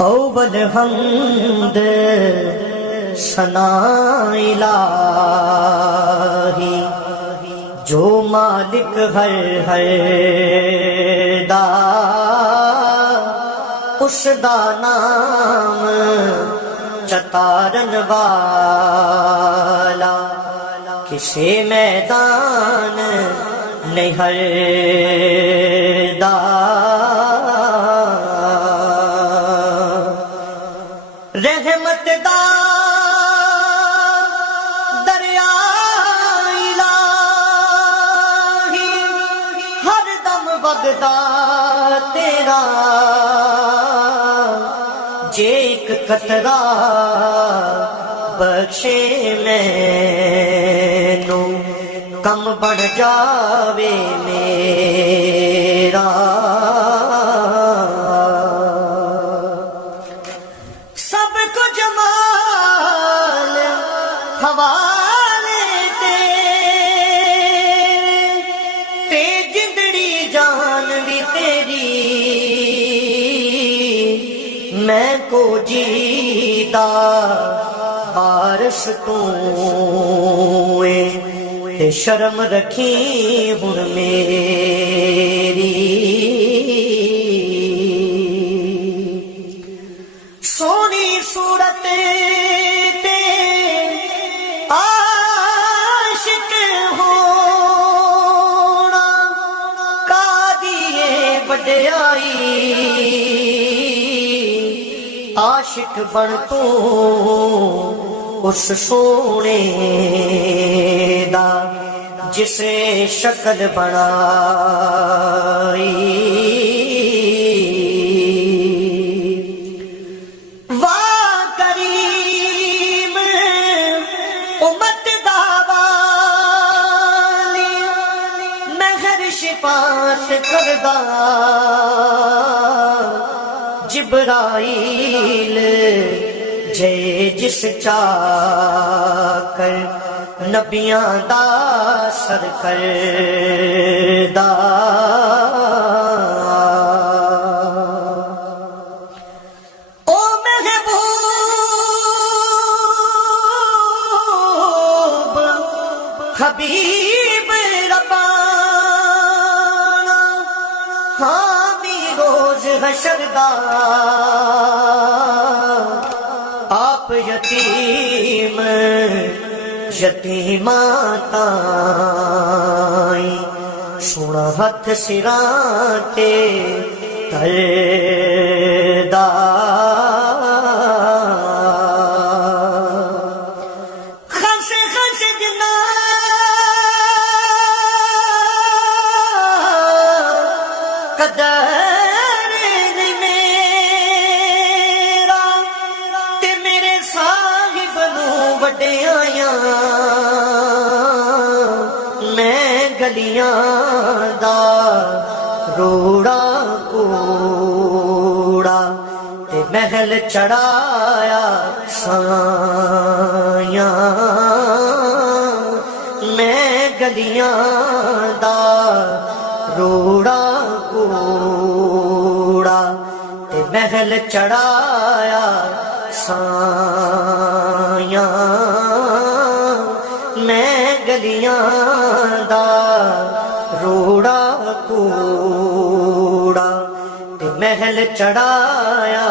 اول حمد ثنا الہی جو مالک ہر دا اس دا نام چتارن والا کسے میدان نہیں ہر دا رحمت دا دریا الہی ہر دم وگدا تیرا جے ایک قطرہ بخشے مینوں کم بڑھ جاوے میرا سب کو جمال حوالے تے جندڑی جان بھی تیری میں کو جیتا بارش تو شرم رکھی ہن میری سونی صورت تے عاشق ہونا قادیے وڈیائی عاشق بن تو اس سونے دا جسے شکل بنائی واہ کریم امت دا والی مہر شفاعت کردہ جبرائیل جے جس چاکر نبیاں دا سرکردہ او محبوب حبیب ربانا حامی روز حشر دا آپ یتیم یتیماں تائیں سونا ہتھ سراں تے دردہ خس خس جنا قدر میں گلیاں دا روڑا کوڑا تے محل چڑھایا سایاں میں گلیاں دا روڑا کوڑا تے محل چڑھایا سایاں میں گلیاں دا روڑا کوڑا تے محل چڑھایا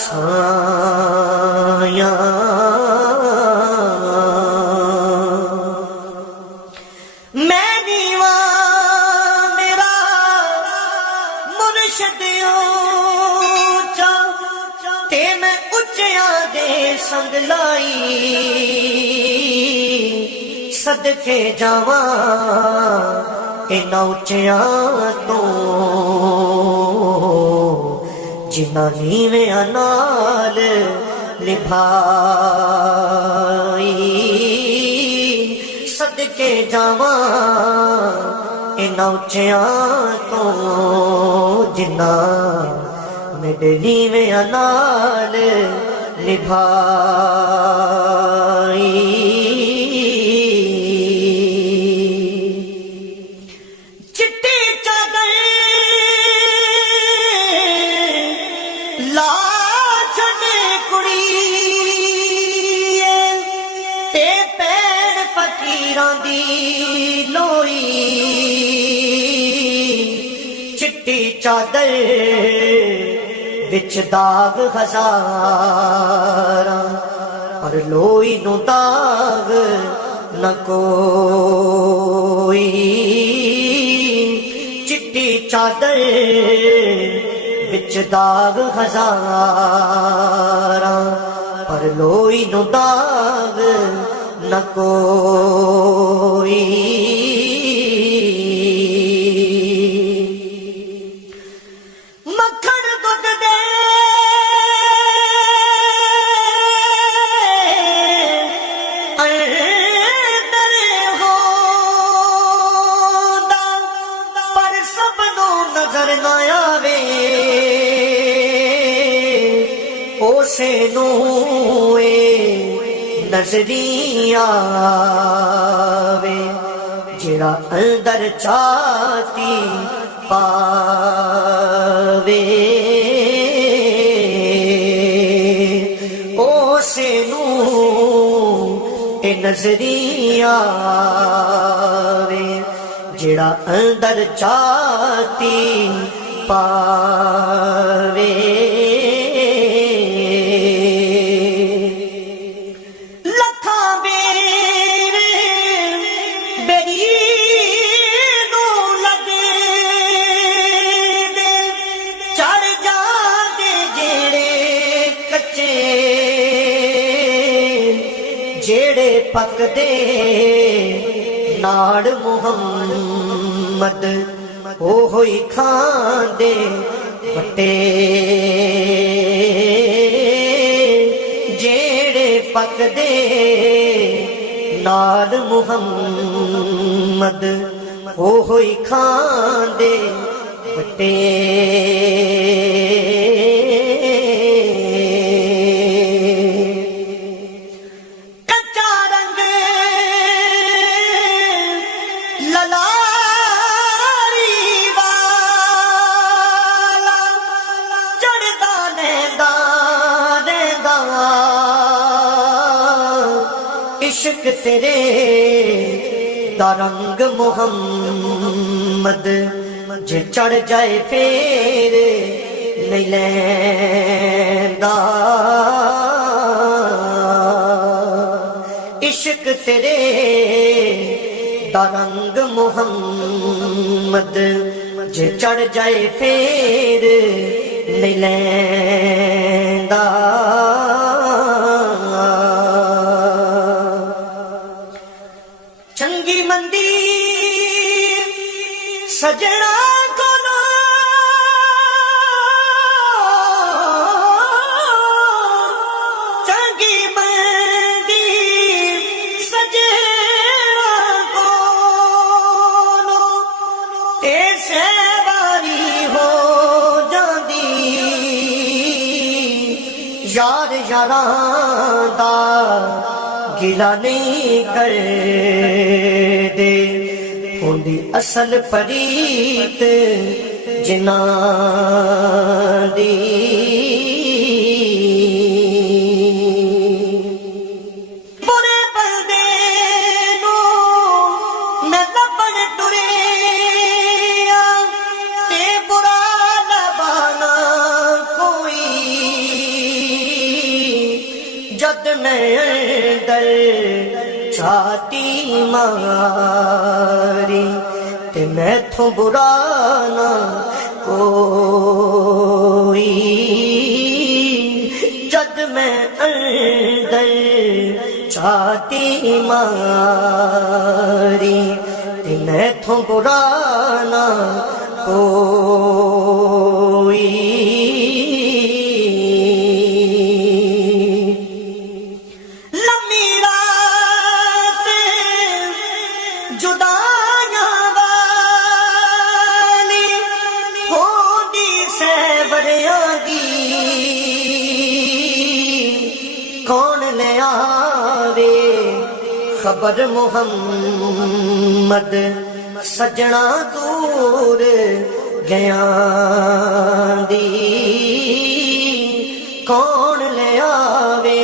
سایاں میں نیواں میرا مرشد اونچا تے میں اچیاں دے سنگ لائی صدقے جاواں انہاں اچیاں تو جنہاں نیویاں نال نبھائی صدقے جاواں انہاں اچیاں تو جنہاں میرے نیویاں نال نبھائی چٹی چادر لا فقیراں دی لوئی چٹی چادر وچ داغ ہزاراں پر لوئی نو داغ نہ کوئی چٹی چادر وچ داغ ہزاراں پر لوئی نو داغ نہ کوئی مکھن دودھ دے اندر ہوندا پر سب نو نظر نہ آوے اسے نو نظری آوے جڑا اندر چاہتی پاوے اسے نو اے نظری آوے جڑا اندر چاہتی پاوے جیڑے پک دے ناڑ محمد او ہوئی کھان دے وٹے جیڑے پک دے ناڑ محمد او ہوئی کھان دے وٹے عشق تیرے دا رنگ محمد جے چڑھ جائے پھر نہیں لیندا عشق تیرے دا رنگ محمد جے چڑھ جائے پھر نہیں لیندا چنگی مندی سجنا کولو چنگی مندی سجنا کولو ایسے باری ہو جاندی یار یاراں دا گلا نہیں کر دے ہوندی اصل پریت جناں دی برے بندے نو میں لبن ٹریا تے برا لبانا کوئی جد میں اندر چھاتی ماری تے میں تھوں برا نہ کوئی جد میں اندر چھاتی ماری تے میں تھوں برا نہ کوئی کون لے آوے خبر محمد سجنا دور گیاں دی کون لے آوے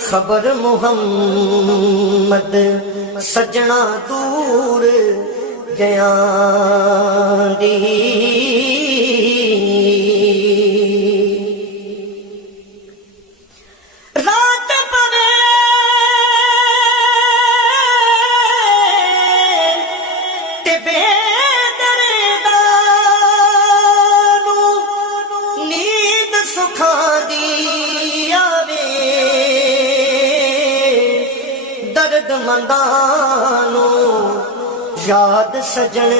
خبر محمد سجنا دور گیا دی رات پوے تے بے دردانو نیند سکھا دی آوے درد مندانو یاد سجن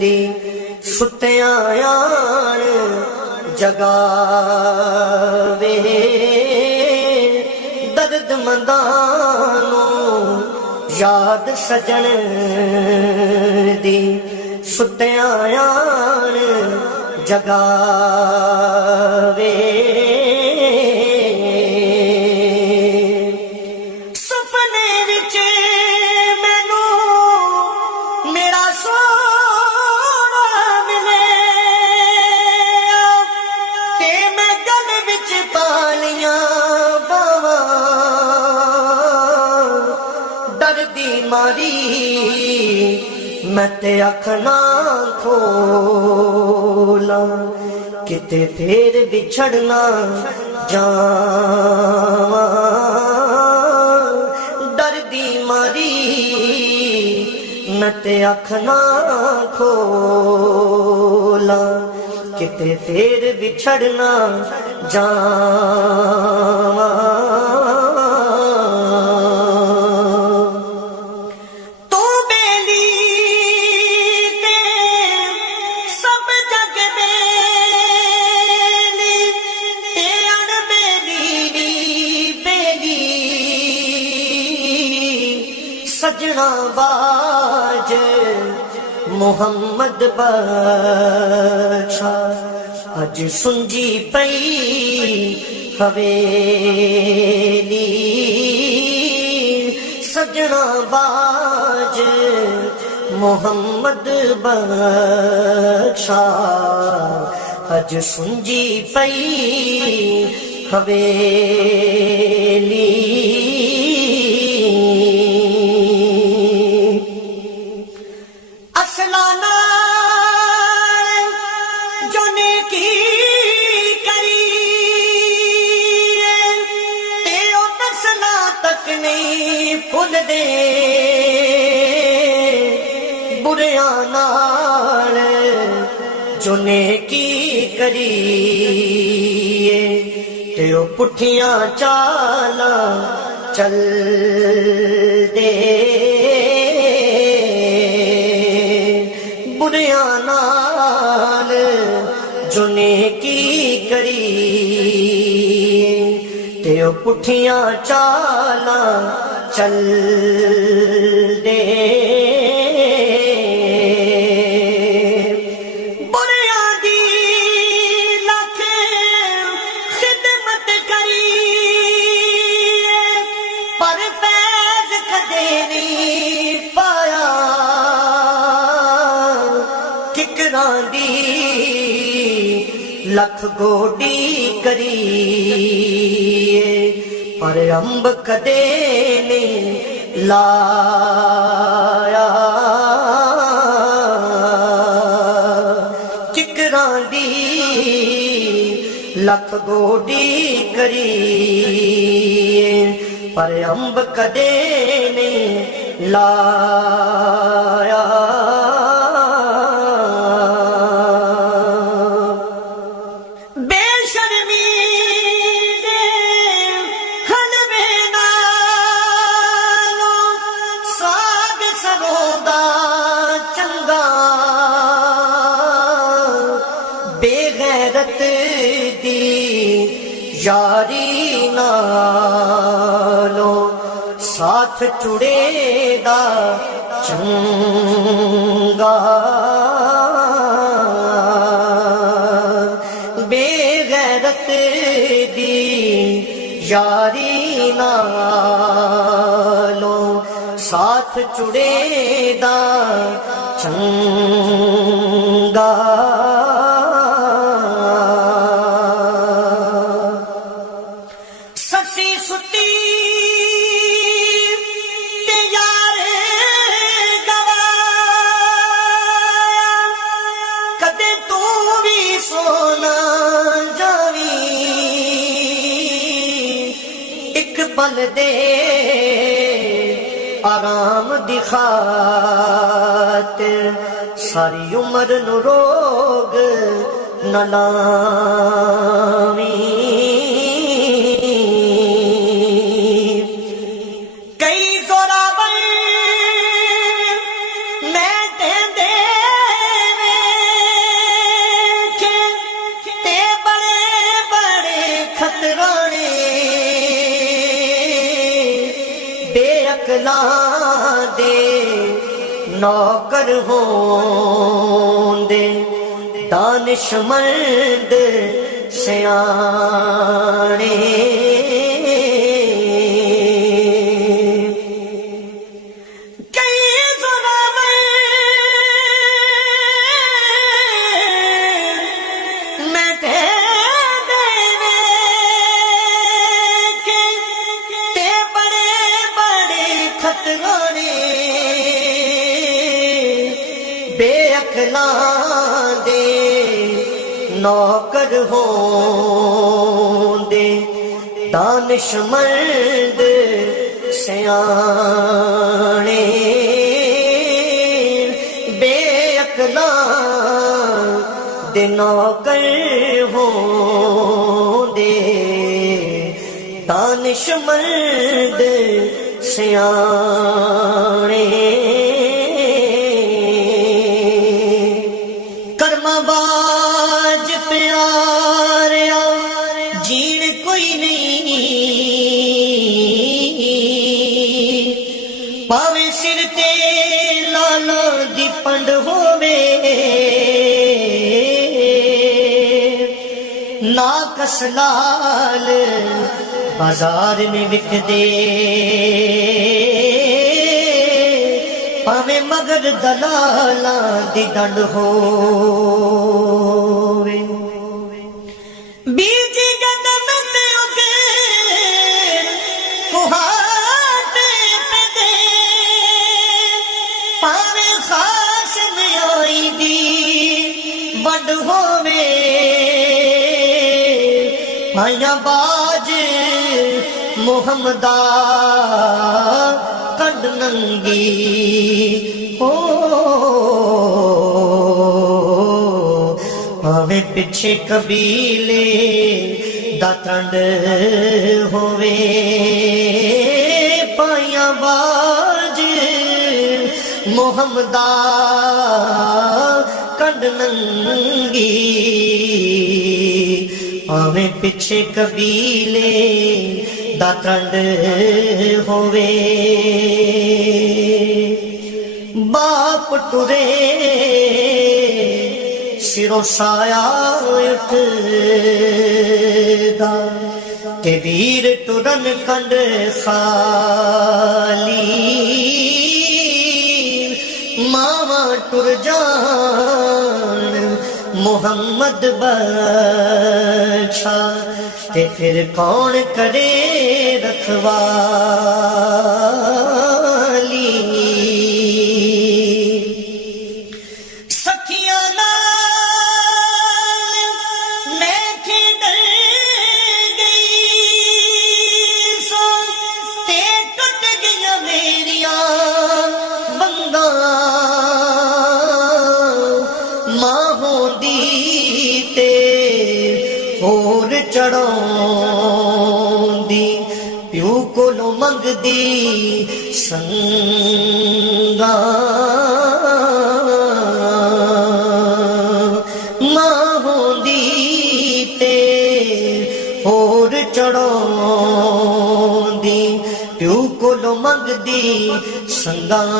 دی ستیاں آن جگاوے درد مندانو یاد سجن دی ستیاں آن جگاوے ماری میں تے اکھ نہ کھولا کتے پھر بچھڑنا جاواں ڈر دی ماری میں تے اکھ نہ کھولا کتے پھر بچھڑنا جاواں سجنا باج محمد بخشا اج سنجی پئی حویلی سجنا باج محمد بخشا اج سنجی پئی حویلی پھل دے بریاں نال جو نیکی کریے تے او پٹھیاں چالاں چل دے بریاں نال جو نیکی کریے تے او پٹھیاں چالاں چل دے بریاں دی لکھ خدمت کری پر فیض کدے نہیں پایا ککراں دی لکھ گوڈی کری پر امب کدے نہیں لایا ککراں دی لکھ گوڈی کری پر امب کدے نہیں لایا یاری نالو ساتھ ٹڑے دا چنگا بے غیرت دی یاری نالو ساتھ ٹڑے دا چنگا سسی ستی تے پل دے آرام دی خاطر ساری عمر نو روگ نہ لاویں کئی زوراور میں دے ویکھے تے بڑے بڑے خطرانے بے عقلاں دے نوکر ہوندے دانشمند سیانے کئی زوراور میں دے ویکھے تے بڑے بڑے خطرانے بے عقلاں دے نوکر ہوندے دانشمند سیانے بے عقلاں دے نوکر ہوندے دانشمند سیانے کرماواج پیاریا جین کوئی نہیں پاویں سر تے لالا دی پنڈ ہووے ناکس لال بازار میں وک دے پاویں مگر دلالاں دی ڈنڈ ہووے بیجی قدم تے اگے کوہاٹے پہ دے پاویں خاص میں آئی دی ونڈ ہووے پائیاں باج محمدہ کنڈ ننگی پاویں پچھے قبیلے دا ترنڈ ہووے پائیاں باج محمدہ کنڈ ننگی پاویں پچھے قبیلے دا ترنڈ ہووے باپ ٹرے سرو سایہ اٹھدا تے ویر ٹرن کنڈ خالی ماواں ٹر جان محمد بچھا تے پھر کون کرے رکھوالی سکھیاں نال میں کھیڈر گئی سو تے ٹٹ گئیاں میریاں بنگاں ماں ہوندی تے ہور چڑھاؤندی پیو کولوں منگدی سنگاں ماں ہوندی تے ہور چڑھاؤندی پیو کولوں منگدی سنگاں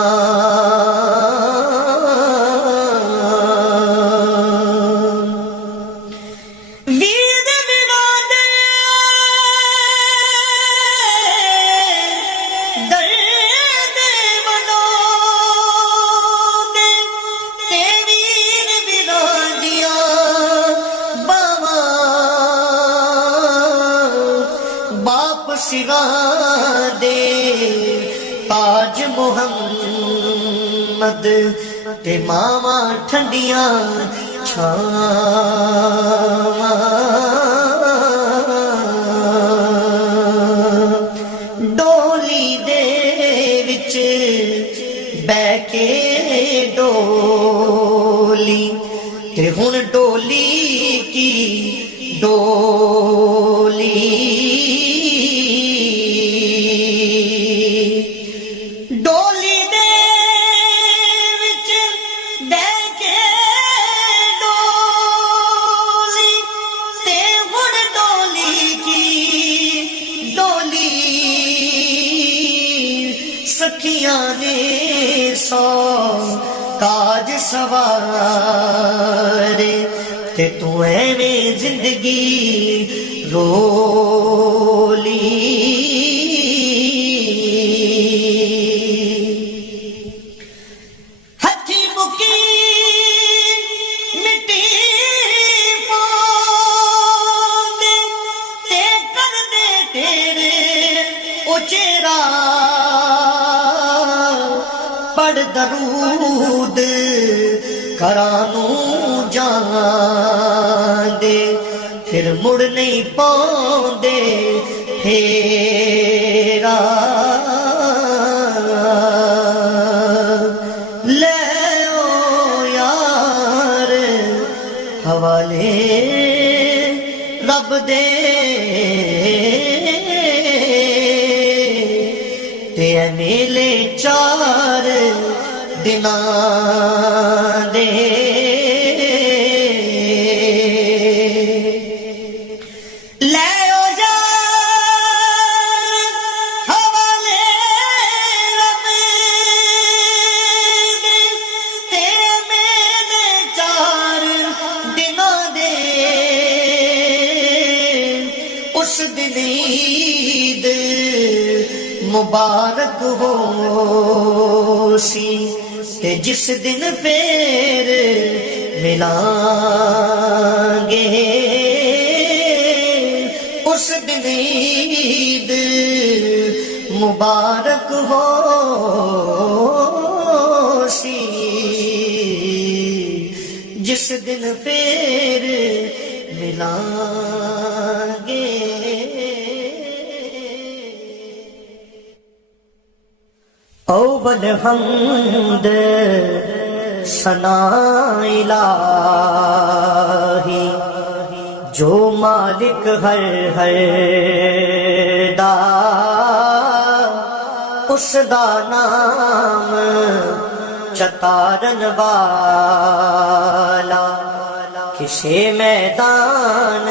سراں دے تاج محمد تے ماواں ٹھنڈیاں چھاواں کی ڈولی ڈولی دے وچ بہ کے ڈولی تے ہن ڈولی کی ڈولی سکھیاں نے سو کاج سوارے تے تو ایویں زندگی رولی ہتھی مکی مٹی پاندے تے کر دے تیرے او چہرہ پڑھ درود کرانو جان دے پھر مڑ نہیں پاؤندے پھیرا لے او یار حوالے رب دے تے میلے چار دناں دے لے او یار حوالے رب دے تے میلے چار دناں دے اس دن عید مبارک ہو سی تے جس دن پھر ملان گے اس دن عید مبارک ہو سی جس دن پھر ملان گے اول حمد ثنا الہی جو مالک ہر دا اس دا نام چتارن والا کسے میدان